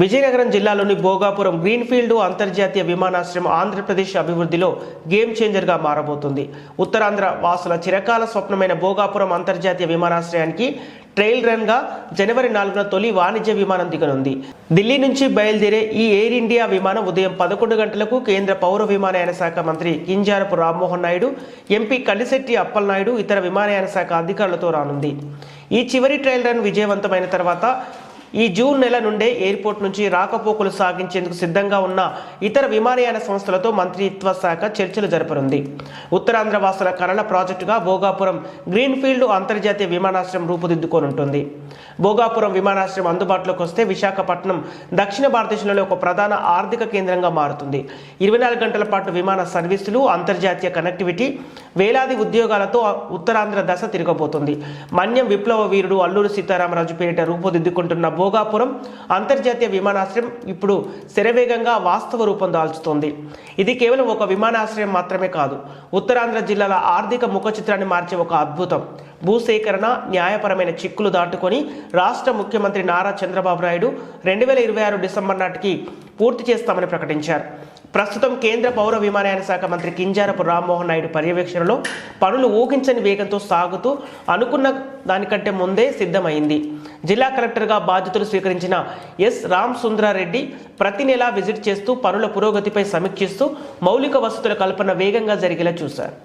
విజయనగరం జిల్లాలోని భోగాపురం గ్రీన్ఫీల్డ్ అంతర్జాతీయ విమానాశ్రయం ఆంధ్రప్రదేశ్ అభివృద్ధిలో గేమ్ చేంజర్గా మారబోతుంది. ఉత్తరాంధ్ర వాసుల చిరకాల స్వప్నమైన భోగాపురం అంతర్జాతీయ విమానాశ్రయానికి ట్రయల్ రన్గా జనవరి నాలుగున తొలి వాణిజ్య విమానం దిగనుంది. ఢిల్లీ నుంచి బయలుదేరే ఈ ఎయిర్ ఇండియా విమానం ఉదయం పదకొండు గంటలకు కేంద్ర పౌర విమానయాన శాఖ మంత్రి కింజారపు రామ్మోహన్ నాయుడు ఎంపీ కలిశెట్టి అప్పలనాయుడు ఇతర విమానయాన శాఖ అధికారులతో రానుంది. ఈ చివరి ట్రయల్ రన్ విజయవంతమైన తర్వాత ఈ జూన్ నెల నుండే ఎయిర్పోర్ట్ నుంచి రాకపోకలు సాగించేందుకు సిద్ధంగా ఉన్న ఇతర విమానయాన సంస్థలతో మంత్రిత్వ శాఖ చర్చలు జరపనుంది. ఉత్తరాంధ్ర వాసుల కలల ప్రాజెక్టుగా భోగాపురం గ్రీన్ఫీల్డ్ అంతర్జాతీయ విమానాశ్రయం రూపుదిద్దుకోనుంటుంది. భోగాపురం విమానాశ్రయం అందుబాటులోకి వస్తే విశాఖపట్నం దక్షిణ భారతదేశంలోని ఒక ప్రధాన ఆర్థిక కేంద్రంగా మారుతుంది. ఇరవై నాలుగు గంటల పాటు విమాన సర్వీసులు అంతర్జాతీయ కనెక్టివిటీ వేలాది ఉద్యోగాలతో ఉత్తరాంధ్ర దశ తిరగబోతుంది. మన్యం విప్లవ వీరుడు అల్లూరు సీతారామరాజు పేరిట రూపుదిద్దుకుంటున్న భోగాపురం అంతర్జాతీయ విమానాశ్రయం ఇప్పుడు శరవేగంగా వాస్తవ రూపం దాల్చుతోంది. ఇది కేవలం ఒక విమానాశ్రయం మాత్రమే కాదు ఉత్తరాంధ్ర జిల్లాల ఆర్థిక ముఖ చిత్రాన్ని మార్చే ఒక అద్భుతం. భూసేకరణ న్యాయపరమైన చిక్కులు దాటుకొని రాష్ట్ర ముఖ్యమంత్రి నారా చంద్రబాబు నాయుడు రెండు వేల ఇరవై ఆరు డిసెంబర్ నాటికి పూర్తి చేస్తామని ప్రకటించారు. ప్రస్తుతం కేంద్ర పౌర విమానయాన శాఖ మంత్రి కింజారపు రామ్మోహన్ నాయుడు పర్యవేక్షణలో పనులు ఊహించని వేగంతో సాగుతూ అనుకున్న దానికంటే ముందే సిద్ధమైంది. జిల్లా కలెక్టర్గా బాధ్యతలు స్వీకరించిన ఎస్ రామ్ సుందరారెడ్డి ప్రతి నెలా విజిట్ చేస్తూ పనుల పురోగతిపై సమీక్షిస్తూ మౌలిక వసతుల కల్పన వేగంగా జరిగేలా చూశారు.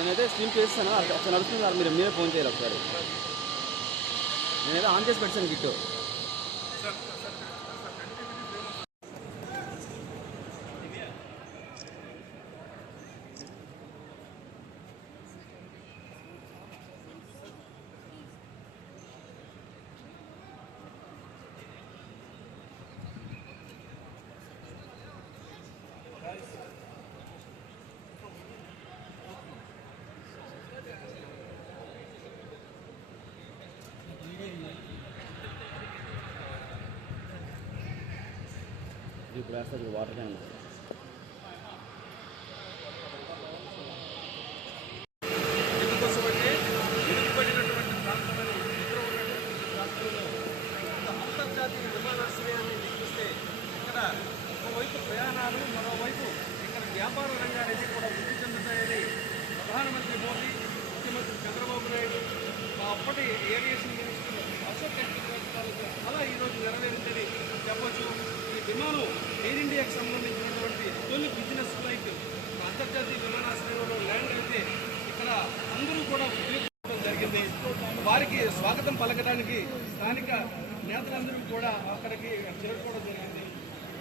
నేనైతే స్ట్రీమ్ చేస్తాను. అది ఒకసారి నడుస్తుంది మీరు మీరే ఫోన్ చేయాలి ఒకసారి. నేనైతే ఆన్ చేసి పెట్టాను గిట్టు. ఇప్పుడు వేస్తారు వాటర్ క్యాన్ ఎందుకోసమంటే వెనుకబడినటువంటి ప్రాంతమైన ఉత్తర ఉన్నటువంటి ప్రాంతంలో ఇంత అంతర్జాతీయ విమానాశ్రయాన్ని నిర్మిస్తే ఇక్కడ ఒకవైపు ప్రయాణాలు మరోవైపు ఇక్కడ వ్యాపార రంగానికి కూడా వృద్ధి చెందుతాయని ప్రధానమంత్రి మోదీ ముఖ్యమంత్రి చంద్రబాబు నాయుడు మా అప్పటి ఏవియేషన్ మినిస్టర్ అశోక్ గెహ్లోట్ గారు అలా ఈరోజు నెరవేరిందని చెప్పొచ్చు ఈ విమానం ఎయిర్ ఇండియాకి సంబంధించినటువంటి తొలి బిజినెస్ ఫ్లైట్ అంతర్జాతీయ విమానాశ్రయంలో ల్యాండ్ అయితే ఇక్కడ అందరూ కూడా ఉద్యోగం జరిగింది వారికి స్వాగతం పలకడానికి స్థానిక నేతలందరూ కూడా అక్కడికి చేరుకోవడం జరిగింది.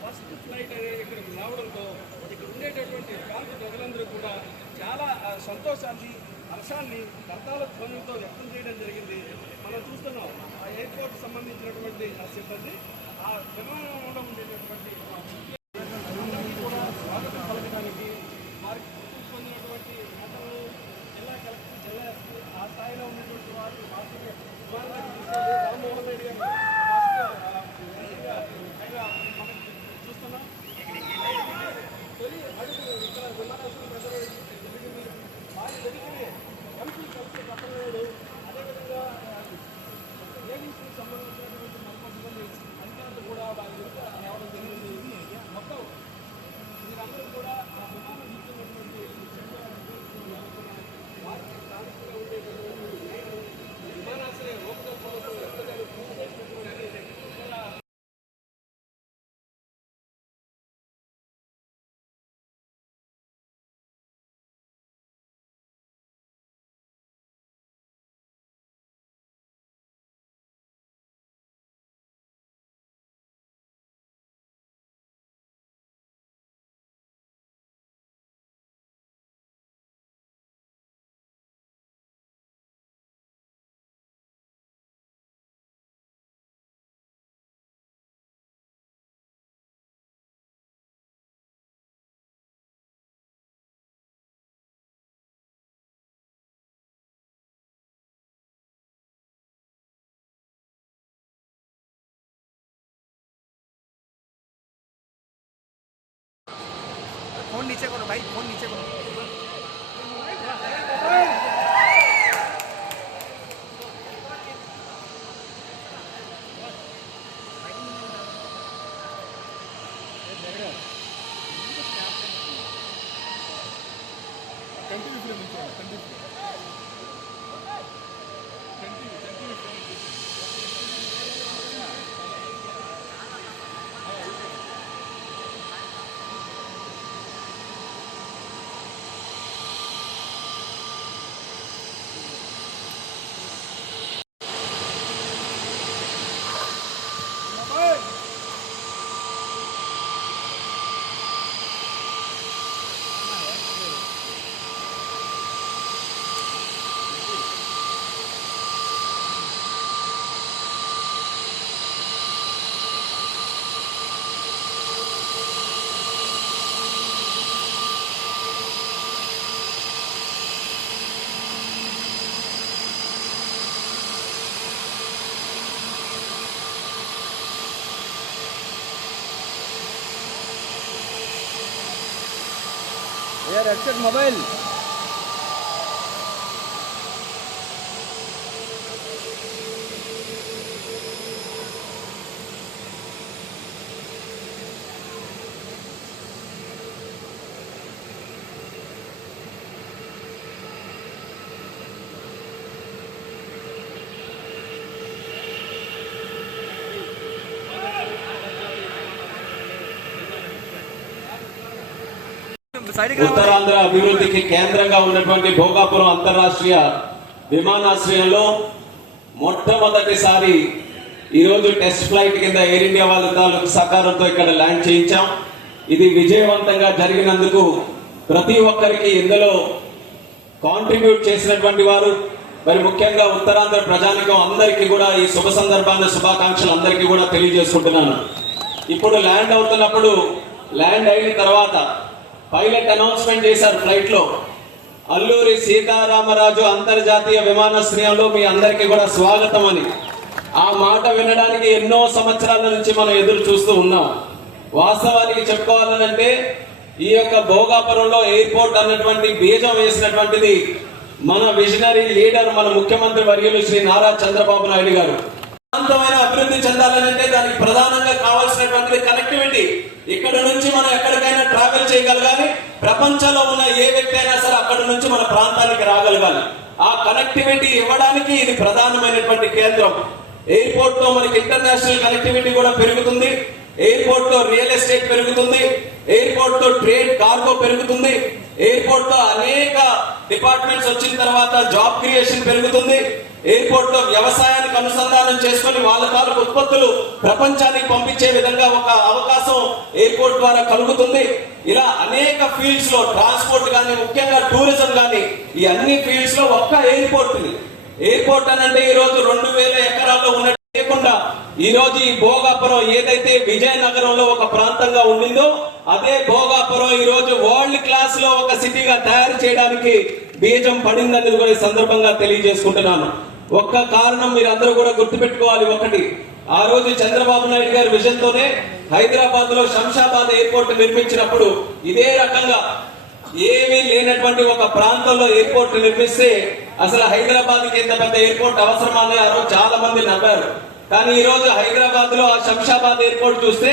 ఫస్ట్ ఫ్లైట్ అనేది ఇక్కడికి రావడంతో ఇక్కడ ఉండేటటువంటి ప్రాంత ప్రజలందరూ కూడా చాలా సంతోషాన్ని హర్షాన్ని కర్తాల ధ్వనులతో వ్యక్తం చేయడం జరిగింది. మనం చూస్తున్నాం ఆ ఎయిర్పోర్ట్ సంబంధించినటువంటి ఆ సిబ్బంది ఆ విమానంలో ఉండేటటువంటి ఆ అందరికీ కూడా స్వాగతం పలకడానికి వారికి గుర్తింపు పొందినటువంటి నేతలు జిల్లా కలెక్టర్ జిల్లా ఎస్పీ ఆ స్థాయిలో ఉన్నటువంటి వారు మాస్టర్ విమానాన్ని తీసుకెళ్ళి రామ్మోహన్ రెడ్డి గారు మాస్టర్ ఆ, మంత్రిగా పైగా మనం చూస్తున్నాం తొలి అడుగు ఇక్కడ విమానాశ్రయం ప్రజలు జరిగింది వారి వెనుకనే ఎంపీ కలిసి పట్టణాలు అదేవిధంగా फ़ोन नीचे करो भाई फ़ोन नीचे करो। Yeah, that's it, mobile. Uttarandhra అభివృద్ధికి కేంద్రంగా ఉన్నటువంటి భోగాపురం అంతర్రాష్ట్రీయ విమానాశ్రయంలో మొట్టమొదటిసారి ఈరోజు టెస్ట్ ఫ్లైట్ కింద ఎయిర్ ఇండియా వాళ్ళ తాలూకు సహకారంతో ఇక్కడ ల్యాండ్ చేయించాం. ఇది విజయవంతంగా జరిగినందుకు ప్రతి ఒక్కరికి ఇందులో కాంట్రిబ్యూట్ చేసినటువంటి వారు మరి ముఖ్యంగా ఉత్తరాంధ్ర ప్రజానికం అందరికీ కూడా ఈ శుభ సందర్భాన్ని శుభాకాంక్షలు అందరికీ కూడా తెలియజేసుకుంటున్నాను. ఇప్పుడు ల్యాండ్ అవుతున్నప్పుడు ల్యాండ్ అయిన తర్వాత పైలట్ అనౌన్స్మెంట్ చేశారు ఫ్లైట్లో అల్లూరి సీతారామరాజు అంతర్జాతీయ విమానాశ్రయంలో మీ అందరికీ కూడా స్వాగతం అని. ఆ మాట వినడానికి ఎన్నో సంవత్సరాల నుంచి మనం ఎదురు చూస్తూ ఉన్నాం. వాస్తవానికి చెప్పుకోవాలనంటే ఈ యొక్క భోగాపురంలో ఎయిర్పోర్ట్ అన్నటువంటి బీజం వేసినటువంటిది మన విజనరీ లీడర్ మన ముఖ్యమంత్రి వర్యులు శ్రీ నారా చంద్రబాబు నాయుడు గారు. ప్రాంతమైన అభివృద్ధి చెందాలనంటే దానికి ప్రధాన కావాల్సినటువంటిది కనెక్టివిటీ ఇక్కడ నుంచి మనం ఎక్కడికైనా ట్రావెల్ చేయగలగాలి. ప్రపంచంలో ఉన్న ఏ వ్యక్తి అయినా సరే అక్కడ నుంచి మన ప్రాంతానికి రాగలగాలి. ఆ కనెక్టివిటీ ఇవ్వడానికి ఇది ప్రధానమైనటువంటి కేంద్రం. ఎయిర్పోర్ట్తో మనకి ఇంటర్నేషనల్ కనెక్టివిటీ కూడా పెరుగుతుంది. ఎయిర్పోర్ట్లో రియల్ ఎస్టేట్ పెరుగుతుంది ఎయిర్పోర్ట్తో ట్రేడ్ కార్గో పెరుగుతుంది ఎయిర్పోర్ట్లో అనేక డిపార్ట్మెంట్స్ వచ్చిన తర్వాత జాబ్ క్రియేషన్ పెరుగుతుంది ఎయిర్పోర్ట్లో వ్యవసాయానికి అనుసంధానం చేసుకుని వాళ్ళ తాలూకు ఉత్పత్తులు ప్రపంచానికి పంపించే విధంగా ఒక అవకాశం ఎయిర్పోర్ట్ ద్వారా కలుగుతుంది. ఇలా అనేక ఫీల్డ్స్లో ట్రాన్స్పోర్ట్ కానీ ముఖ్యంగా టూరిజం కానీ ఈ అన్ని ఫీల్డ్స్లో ఒక్క ఎయిర్పోర్ట్ ఉంది ఎయిర్పోర్ట్ అనంటే ఈ రోజు రెండు వేల ఎకరాల్లో ఉన్నట్టు లేకుండా ఈ రోజు ఈ భోగాపురం ఏదైతే విజయనగరంలో ఒక ప్రాంతంగా ఉండిందో అదే భోగాపురం ఈ రోజు వరల్డ్ క్లాస్లో ఒక సిటీగా తయారు చేయడానికి బీజం పడిందని కూడా ఈ సందర్భంగా తెలియజేసుకుంటున్నాను. ఒక్క కారణం మీరు అందరూ కూడా గుర్తుపెట్టుకోవాలి ఒకటి. ఆ రోజు చంద్రబాబు నాయుడు గారి విజన్ తోనే హైదరాబాద్లో శంషాబాద్ ఎయిర్పోర్ట్ నిర్మించినప్పుడు ఇదే రకంగా ఏమీ లేనటువంటి ఒక ప్రాంతంలో ఎయిర్పోర్ట్ నిర్మిస్తే అసలు హైదరాబాద్కి ఎంత పెద్ద ఎయిర్పోర్ట్ అవసరమా అని ఆ రోజు చాలా మంది నవ్వారు కానీ ఈ రోజు హైదరాబాద్లో ఆ శంషాబాద్ ఎయిర్పోర్ట్ చూస్తే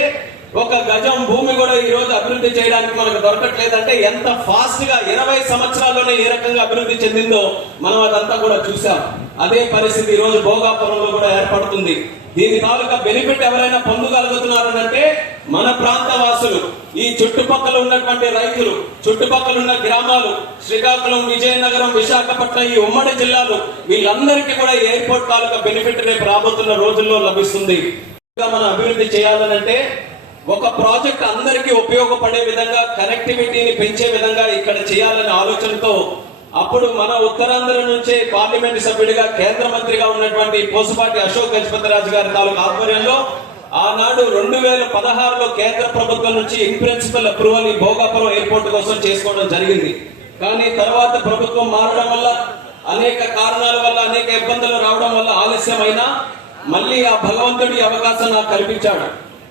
ఒక గజం భూమి కూడా ఈ రోజు అభివృద్ధి చేయడానికి మనకు దొరకట్లేదంటే ఎంత ఫాస్ట్గా ఇరవై సంవత్సరాల్లోనే ఏ రకంగా అభివృద్ధి చెందిందో మనం అదంతా కూడా చూసాం అదే పరిస్థితి ఈ రోజు భోగాపురంలో కూడా ఏర్పడుతుంది. దీని తాలూకా బెనిఫిట్ ఎవరైనా పొందగలుగుతున్నారనంటే మన ప్రాంత వాసులు ఈ చుట్టుపక్కల ఉన్నటువంటి రైతులు చుట్టుపక్కల ఉన్న గ్రామాలు శ్రీకాకుళం విజయనగరం విశాఖపట్నం ఈ ఉమ్మడి జిల్లాలు వీళ్ళందరికీ కూడా ఎయిర్పోర్ట్ తాలూకా బెనిఫిట్ రేపు రాబోతున్న రోజుల్లో లభిస్తుంది. ఇంకా మనం అభివృద్ధి చేయాలనంటే ఒక ప్రాజెక్ట్ అందరికీ ఉపయోగపడే విధంగా కనెక్టివిటీని పెంచే విధంగా ఇక్కడ చేయాలనే ఆలోచనతో అప్పుడు మన ఉత్తరాంధ్ర నుంచే పార్లమెంట్ సభ్యుడిగా కేంద్ర మంత్రిగా ఉన్నటువంటి పోసుపాటి అశోక్ గజపతిరాజు గారి తాలూకు ఆధ్వర్యంలో ఆనాడు రెండు వేల పదహారులో కేంద్ర ప్రభుత్వం నుంచి ఇన్ ప్రిన్సిపల్ అప్రూవల్ ఈ భోగాపురం ఎయిర్పోర్ట్ కోసం చేసుకోవడం జరిగింది. కానీ తర్వాత ప్రభుత్వం మారడం వల్ల అనేక కారణాల వల్ల అనేక ఇబ్బందులు రావడం వల్ల ఆలస్యమైనా మళ్ళీ ఆ భగవంతుడి అవకాశం నాకు కల్పించాడు.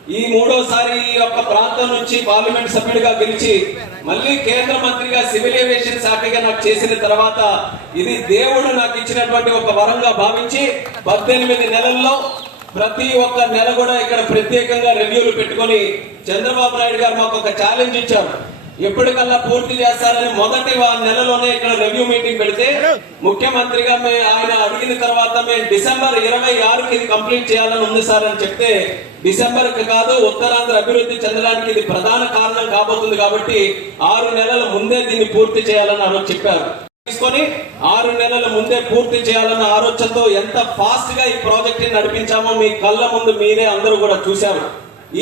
ఈ మూడోసారి ఈ యొక్క ప్రాంతం నుంచి పార్లమెంట్ సభ్యుడిగా గెలిచి మళ్ళీ కేంద్ర మంత్రిగా సివిల్ ఏవియేషన్ శాఖగా నాకు చేసిన తర్వాత ఇది దేవుడు నాకు ఇచ్చినటువంటి ఒక వరంగా భావించి పద్దెనిమిది నెలల్లో ప్రతి ఒక్క నెల కూడా ఇక్కడ ప్రత్యేకంగా రివ్యూలు పెట్టుకొని చంద్రబాబు నాయుడు గారు మాకు ఒక ఛాలెంజ్ ఇచ్చారు. ఎప్పటికల్లా పూర్తి చేస్తారని మొదటి నెలలోనే ఇక్కడ రివ్యూ మీటింగ్ పెడితే ముఖ్యమంత్రిగా మే ఆయన అడిగిన తర్వాత మేము డిసెంబర్ ఇరవై ఆరుకి ఇది కంప్లీట్ చేయాలని ఉంది సార్ అని చెప్తే డిసెంబర్కి కాదు ఉత్తరాంధ్ర అభివృద్ధి చెందడానికి ఇది ప్రధాన కారణం కాబోతుంది కాబట్టి ఆరు నెలల ముందే దీన్ని పూర్తి చేయాలని ఆ రోజు చెప్పారు. తీసుకొని ఆరు నెలల ముందే పూర్తి చేయాలన్న ఆలోచనతో ఎంత ఫాస్ట్గా ఈ ప్రాజెక్ట్ని నడిపించామో మీ కళ్ళ ముందు మీరే అందరూ కూడా చూశారు.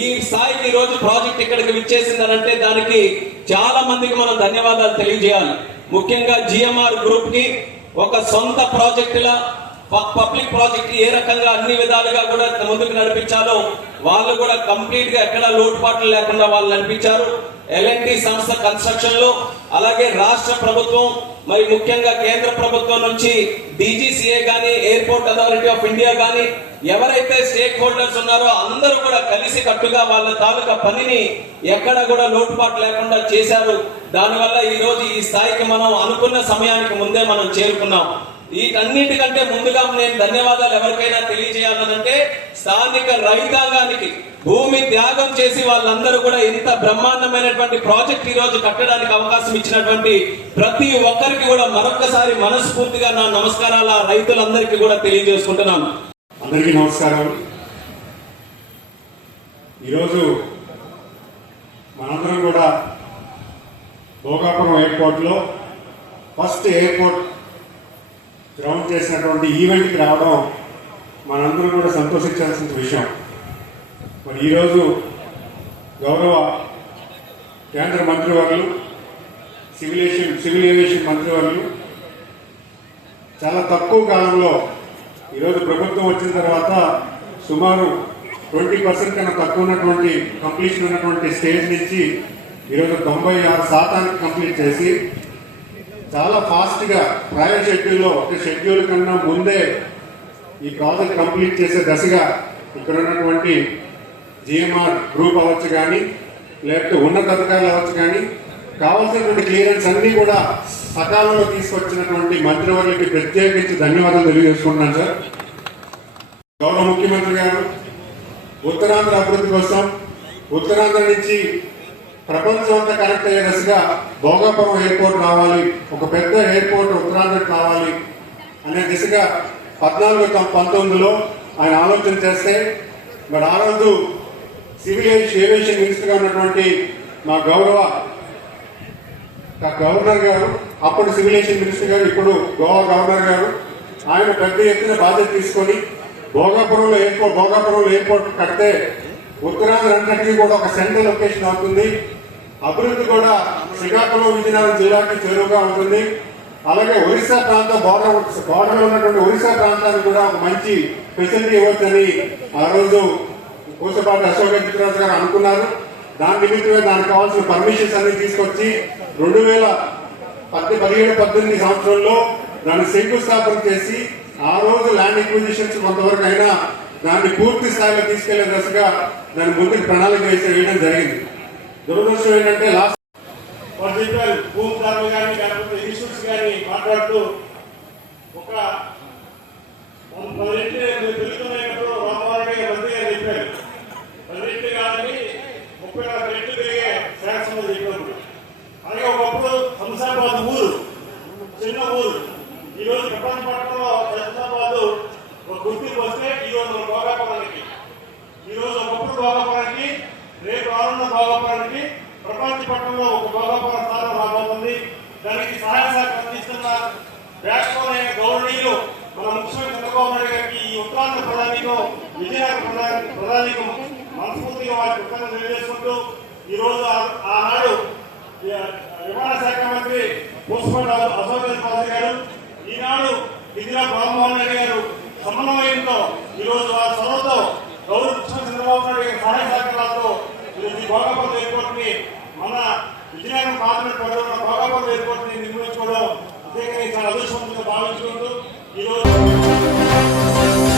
ఈ స్థాయికి ఈ రోజు ప్రాజెక్ట్ ఇక్కడికి విచ్చేసిందనంటే దానికి చాలా మందికి మనం ధన్యవాదాలు తెలియజేయాలి. ముఖ్యంగా జిఎంఆర్ గ్రూప్కి ఒక సొంత ప్రాజెక్టుల పబ్లిక్ ప్రాజెక్ట్ ఏ రకంగా అన్ని విధాలుగా కూడా ముందుకు నడిపించాలో వాళ్ళు కూడా కంప్లీట్గా ఎక్కడ లోటుపాట్లు లేకుండా వాళ్ళు నడిపించారు. ఎల్ఎన్టీ సంస్థ కన్స్ట్రక్షన్లో అలాగే రాష్ట్ర ప్రభుత్వం మరి ముఖ్యంగా కేంద్ర ప్రభుత్వం నుంచి డీజీసీఏ కానీ ఎయిర్పోర్ట్ అథారిటీ ఆఫ్ ఇండియా కానీ ఎవరైతే స్టేక్ హోల్డర్స్ ఉన్నారో అందరూ కూడా కలిసి కట్టుగా వాళ్ళ తాలూకా పనిని ఎక్కడ కూడా లోటుపాటు లేకుండా చేశారు. దానివల్ల ఈ రోజు ఈ స్థాయికి మనం అనుకున్న సమయానికి ముందే మనం చేరుకున్నాం. వీటన్నిటికంటే ముందుగా నేను ధన్యవాదాలు ఎవరికైనా తెలియజేయాలనంటే స్థానిక రైతాంగానికి భూమి త్యాగం చేసి వాళ్ళందరూ కూడా ఇంత బ్రహ్మాండమైనటువంటి ప్రాజెక్ట్ ఈ రోజు కట్టడానికి అవకాశం ఇచ్చినటువంటి ప్రతి ఒక్కరికి కూడా మరొక్కసారి మనస్ఫూర్తిగా నా నమస్కారాల రైతులందరికీ కూడా తెలియజేసుకుంటున్నాను. అందరికీ నమస్కారం. ఈరోజు మనందరం కూడా భోగాపురం ఎయిర్పోర్ట్లో ఫస్ట్ ఎయిర్పోర్ట్ గ్రౌండ్ చేసినటువంటి ఈవెంట్కి రావడం మనందరం కూడా సంతోషించాల్సిన విషయం. మరి ఈరోజు గౌరవ కేంద్ర మంత్రివర్యులు సివిలేషన్ సివిల్ ఏవియేషన్ మంత్రివర్యులు చాలా తక్కువ కాలంలో ఈరోజు ప్రభుత్వం వచ్చిన తర్వాత సుమారు ట్వంటీ పర్సెంట్ కన్నా తక్కువ ఉన్నటువంటి కంప్లీషన్ ఉన్నటువంటి స్టేజ్ నుంచి ఈరోజు తొంభై ఆరు శాతానికి కంప్లీట్ చేసి చాలా ఫాస్ట్గా ప్రయర్ షెడ్యూల్లో ఒక షెడ్యూల్ కన్నా ముందే ఈ ప్రాజెక్ట్ కంప్లీట్ చేసే దశగా ఇక్కడ ఉన్నటువంటి జిఎంఆర్ గ్రూప్ అవ్వచ్చు కానీ లేకపోతే ఉన్నత అధికారులు అవ్వచ్చు కానీ కావాల్సినటువంటి క్లియరెన్స్ అన్నీ కూడా సకాలంలో తీసుకొచ్చినటువంటి మంత్రివర్యులకి ప్రత్యేకించి ధన్యవాదాలు తెలియజేసుకుంటున్నాను సార్. గౌరవ ముఖ్యమంత్రి గారు ఉత్తరాంధ్ర అభివృద్ధి కోసం ఉత్తరాంధ్ర నుంచి ప్రపంచమంతా కనెక్ట్ అయ్యే దశగా భోగాపురం ఎయిర్పోర్ట్ రావాలి ఒక పెద్ద ఎయిర్పోర్ట్ ఉత్తరాంధ్రకు రావాలి అనే దిశగా పద్నాలుగు పంతొమ్మిదిలో ఆయన ఆలోచన చేస్తే మరి ఆ రోజు సివిల్ ఏవియేషన్ మినిస్టర్గా ఉన్నటువంటి మా గౌరవ గవర్నర్ గారు అప్పుడు సివిల్ ఏవియేషన్ మినిస్టర్ గారు ఇప్పుడు గోవా గవర్నర్ గారు ఆయన పెద్ద ఎత్తున బాధ్యత తీసుకొని భోగాపురంలో ఎయిర్పోర్ట్ భోగాపురంలో ఎయిర్పోర్ట్ కడితే ఉత్తరాంధ్ర అంతటికీ కూడా ఒక సెంట్రల్ లొకేషన్ అవుతుంది. అభివృద్ధి కూడా శ్రీకాకుళం విజయనగరం జిల్లాకి చేరువుగా ఉంటుంది. అలాగే ఒరిస్సా ప్రాంతం బోర్డర్ బోర్డర్ ఉన్నటువంటి ఒరిస్సా ప్రాంతానికి కూడా ఒక మంచి ఫెసిలిటీ ఇవ్వచ్చని ఆ రోజు పూసపాటి అశోక్ చిత్రరాజు గారు అనుకున్నారు. దాని నిమిత్తమే దానికి కావాల్సిన పర్మిషన్స్ అన్ని తీసుకొచ్చి రెండు వేల పది పదిహేడు పద్దెనిమిది సంవత్సరంలో దాన్ని శంకుస్థాపన చేసి ఆ రోజు ల్యాండ్ ఎక్విజిషన్స్ కొంతవరకు అయినా దాన్ని పూర్తి స్థాయిలో తీసుకెళ్ళే దశగా దాని ముందుకు ప్రణాళిక వేసి వేయడం జరిగింది. దురదృష్టం ఏంటంటే లాస్ట్ వాళ్ళు చెప్పారు భూమిదారులు కానీ లేకపోతే ఇన్స్టిట్యూట్స్ కానీ మాట్లాడుతూ ఒక పదిహేను పెరుగుతున్నప్పుడు రామవారి గారు మంత్రి గారు చెప్పారు. పదిహేను కాదని ముప్పై నాలుగు రెట్లు శాసనం చెప్పారు అలాగే ఒకప్పుడు హంసాబాద్ ఊరు చిన్న ఊరు ఈ రోజు ప్రపంచ పట్టణంలో హంసాబాద్ ఒక గుర్తింపు వస్తే ఈ రోజు భోగాపురానికి ఈ రోజు ఒకప్పుడు భోగాపురానికి రేపు రానున్న భోగపురానికి ప్రపంచ పట్టణంలో ఒక భోగపుర స్థానం రాబోతుంది. దానికి సహాయ శాఖ అందిస్తున్న బ్యాక్బోన్ అయిన గౌరవనీయులు మన ముఖ్యమంత్రి చంద్రబాబు నాయుడు గారికి ఈ ఉత్తరాంధ్ర ప్రధానికో విజయనగర ప్రధాని ప్రధానికం మనస్ఫూర్తిగా వారి కృతజ్ఞతలు తెలియజేసుకుంటూ ఈరోజు ఆనాడు విమాన శాఖ మంత్రి పుష్పండ అశోక్ గజపతి గారు ఈనాడు ఇందిరా రామ్మోహన్ రెడ్డి గారు సమన్వయంతో ఈరోజు వారి చొరవతో గౌరవ ముఖ్యమంత్రి చంద్రబాబు నాయుడు గారి సహాయ శాఖ ఇది ఈ భోగాపురం మన విజయనగరం పార్లమెంట్ పరిధిలో ఉన్న భోగాపురం ఎయిర్పోర్ట్ని నిర్మించుకోవడం ప్రత్యేకంగా చాలా అదృష్టవంతంగా భావించుకుంటూ ఈరోజు